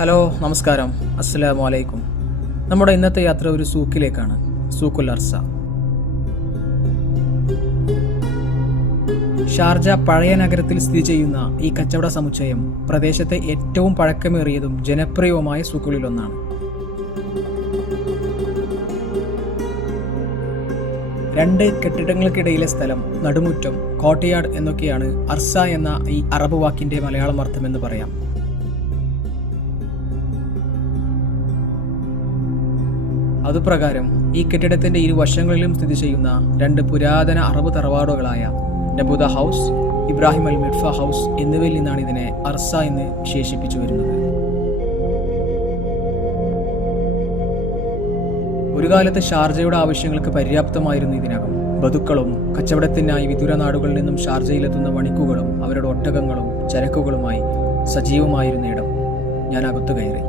Hello, നമസ്കാരം, അസ്സലാമു അലൈക്കും. നമ്മുടെ ഇന്നത്തെ യാത്ര ഒരു സൂക്കിലേക്കാണ്. സൂക്കുൽ അർസ. ഷാർജ പഴയ നഗരത്തിൽ സ്ഥിതി ചെയ്യുന്ന ഈ കച്ചവട സമുച്ചയം പ്രദേശത്തെ ഏറ്റവും പഴക്കമേറിയതും ജനപ്രിയവുമായ സൂക്കുകളിലൊന്നാണ്. രണ്ട് കെട്ടിടങ്ങൾക്കിടയിലെ സ്ഥലം, നടുമുറ്റം, കോട്ടയാട് എന്നൊക്കെയാണ് അർസ എന്ന ഈ അറബ് വാക്കിന്റെ മലയാളം അർത്ഥമെന്ന് പറയാം. അതുപ്രകാരം ഈ കെട്ടിടത്തിന്റെ ഇരുവശങ്ങളിലും സ്ഥിതി ചെയ്യുന്ന രണ്ട് പുരാതന അറബ് തറവാടുകളായ നബൂദ ഹൗസ്, ഇബ്രാഹിം അൽ മിഡ്ഫ ഹൗസ് എന്നിവയിൽ നിന്നാണ് ഇതിനെ അർസ എന്ന് വിശേഷിപ്പിച്ചു വരുന്നത്. ഒരു കാലത്ത് ഷാർജയുടെ ആവശ്യങ്ങൾക്ക് പര്യാപ്തമായിരുന്നു ഇതിനകം. ബതുക്കളും കച്ചവടത്തിനായി വിദൂര നാടുകളിൽ നിന്നും ഷാർജയിലെത്തുന്ന വണിക്കുകളും അവരുടെ ഒട്ടകങ്ങളും ചരക്കുകളുമായി സജീവമായിരുന്ന ഇടം. ഞാൻ അകത്തു കയറി.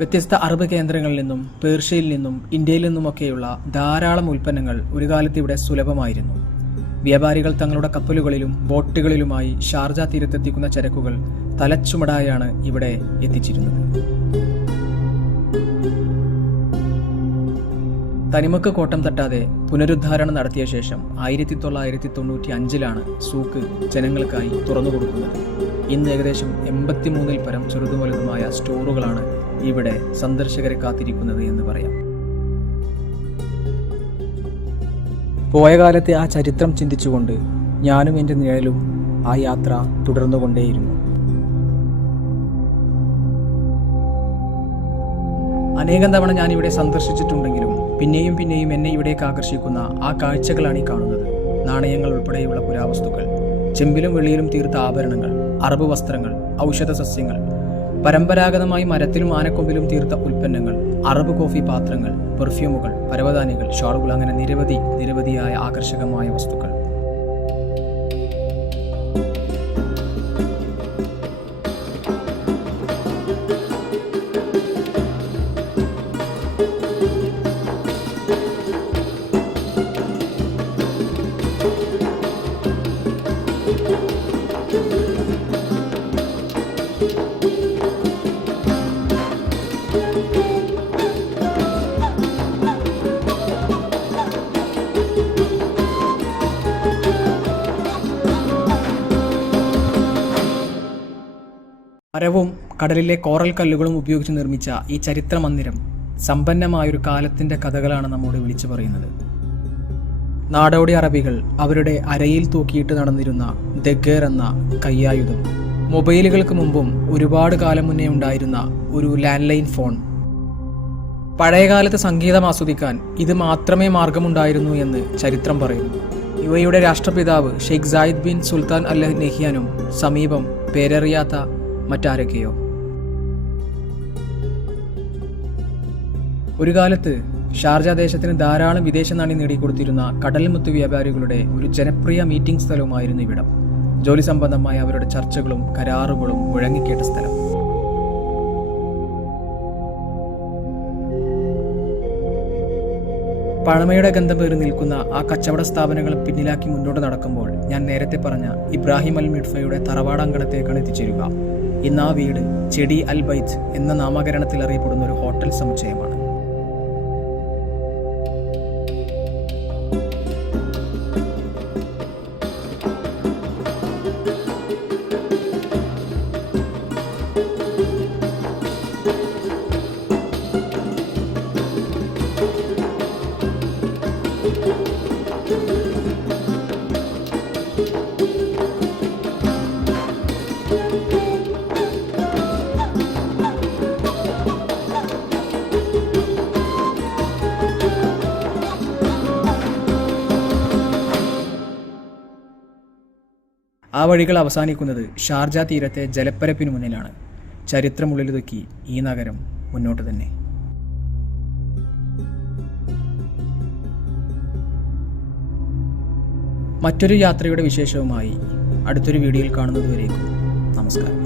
വ്യത്യസ്ത അറബ് കേന്ദ്രങ്ങളിൽ നിന്നും പേർഷ്യയിൽ നിന്നും ഇന്ത്യയിൽ നിന്നുമൊക്കെയുള്ള ധാരാളം ഉൽപ്പന്നങ്ങൾ ഒരു കാലത്ത് ഇവിടെ സുലഭമായിരുന്നു. വ്യാപാരികൾ തങ്ങളുടെ കപ്പലുകളിലും ബോട്ടുകളിലുമായി ഷാർജ തീരത്തെത്തിക്കുന്ന ചരക്കുകൾ തലച്ചുമടായാണ് ഇവിടെ എത്തിച്ചിരുന്നത്. തനിമക്ക് കോട്ടം തട്ടാതെ പുനരുദ്ധാരണം നടത്തിയ ശേഷം 1995 സൂക്ക് ജനങ്ങൾക്കായി തുറന്നു കൊടുക്കുന്നത്. ഇന്ന് ഏകദേശം 83 പരം ചെറുതും വലുതുമായ സ്റ്റോറുകളാണ് ഇവിടെ സന്ദർശകരെ കാത്തിരിക്കുന്നത് എന്ന് പറയാം. പോയ കാലത്തെ ആ ചരിത്രം ചിന്തിച്ചുകൊണ്ട് ഞാനും എൻ്റെ നിഴലും ആ യാത്ര തുടർന്നുകൊണ്ടേയിരുന്നു. അനേകം തവണ ഞാൻ ഇവിടെ സന്ദർശിച്ചിട്ടുണ്ടെങ്കിലും പിന്നെയും പിന്നെയും എന്നെ ഇവിടേക്ക് ആകർഷിക്കുന്ന ആ കാഴ്ചകളാണ് ഈ കാണുന്നത്. നാണയങ്ങൾ ഉൾപ്പെടെയുള്ള പുരാവസ്തുക്കൾ, ചെമ്പിലും വെള്ളിയിലും തീർത്ത ആഭരണങ്ങൾ, അറബ് വസ്ത്രങ്ങൾ, ഔഷധ സസ്യങ്ങൾ, പരമ്പരാഗതമായി മരത്തിലും ആനക്കൊമ്പിലും തീർത്ത ഉൽപ്പന്നങ്ങൾ, അറബ് കോഫി പാത്രങ്ങൾ, പെർഫ്യൂമുകൾ, പരവതാനികൾ, ഷാളുകൾ, അങ്ങനെ നിരവധിയായ ആകർഷകമായ വസ്തുക്കൾ. മരവും കടലിലെ കോറൽ കല്ലുകളും ഉപയോഗിച്ച് നിർമ്മിച്ച ഈ ചരിത്ര മന്ദിരം സമ്പന്നമായൊരു കാലത്തിൻ്റെ കഥകളാണ് നമ്മോട് വിളിച്ചു പറയുന്നത്. നാടോടി അറബികൾ അവരുടെ അരയിൽ തൂക്കിയിട്ട് നടന്നിരുന്ന ദഗ്ഗർ എന്ന കയ്യായുധം, മൊബൈലുകൾക്ക് മുമ്പും ഒരുപാട് കാലം മുന്നേ ഉണ്ടായിരുന്ന ഒരു ലാൻഡ് ലൈൻ ഫോൺ, പഴയകാലത്ത് സംഗീതം ആസ്വദിക്കാൻ ഇത് മാത്രമേ മാർഗമുണ്ടായിരുന്നു എന്ന് ചരിത്രം പറയുന്നു. ഇവയുടെ രാഷ്ട്രപിതാവ് ഷെയ്ഖ് സായിദ് ബിൻ സുൽത്താൻ അൽ നഹിയാനും സമീപം പേരറിയാത്ത മറ്റാരൊക്കെയോ. ഒരു കാലത്ത് ഷാർജ ദേശത്തിന് ധാരാളം വിദേശ നാണ്യം നേടിക്കൊടുത്തിരുന്ന കടൽ മുത്തു വ്യാപാരികളുടെ ഒരു ജനപ്രിയ മീറ്റിംഗ് സ്ഥലവുമായിരുന്നു ഇവിടം. ജോലി സംബന്ധമായ അവരുടെ ചർച്ചകളും കരാറുകളും മുഴങ്ങിക്കേട്ട സ്ഥലം. പഴമയുടെ ഗന്ധം പേറി നിൽക്കുന്ന ആ കച്ചവട സ്ഥാപനങ്ങൾ പിന്നിലാക്കി മുന്നോട്ട് നടക്കുമ്പോൾ ഞാൻ നേരത്തെ പറഞ്ഞ ഇബ്രാഹിം അൽ മിഡ്ഫയുടെ തറവാടങ്കണത്തേക്കാണ് എത്തിച്ചേരുക. ഇന്ന് ആ വീട് ചെടി അൽ ബൈത്ത് എന്ന നാമകരണത്തിൽ അറിയപ്പെടുന്ന ഒരു ഹോട്ടൽ സമുച്ചയമാണ്. ആ വഴികൾ അവസാനിക്കുന്നത് ഷാർജ തീരത്തെ ജലപ്പരപ്പിന് മുന്നിലാണ്. ചരിത്രമുള്ളിലൊതുക്കി ഈ നഗരം മുന്നോട്ട് തന്നെ. മറ്റൊരു യാത്രയുടെ വിശേഷവുമായി അടുത്തൊരു വീഡിയോയിൽ കാണുന്നതുവരേക്കും നമസ്കാരം.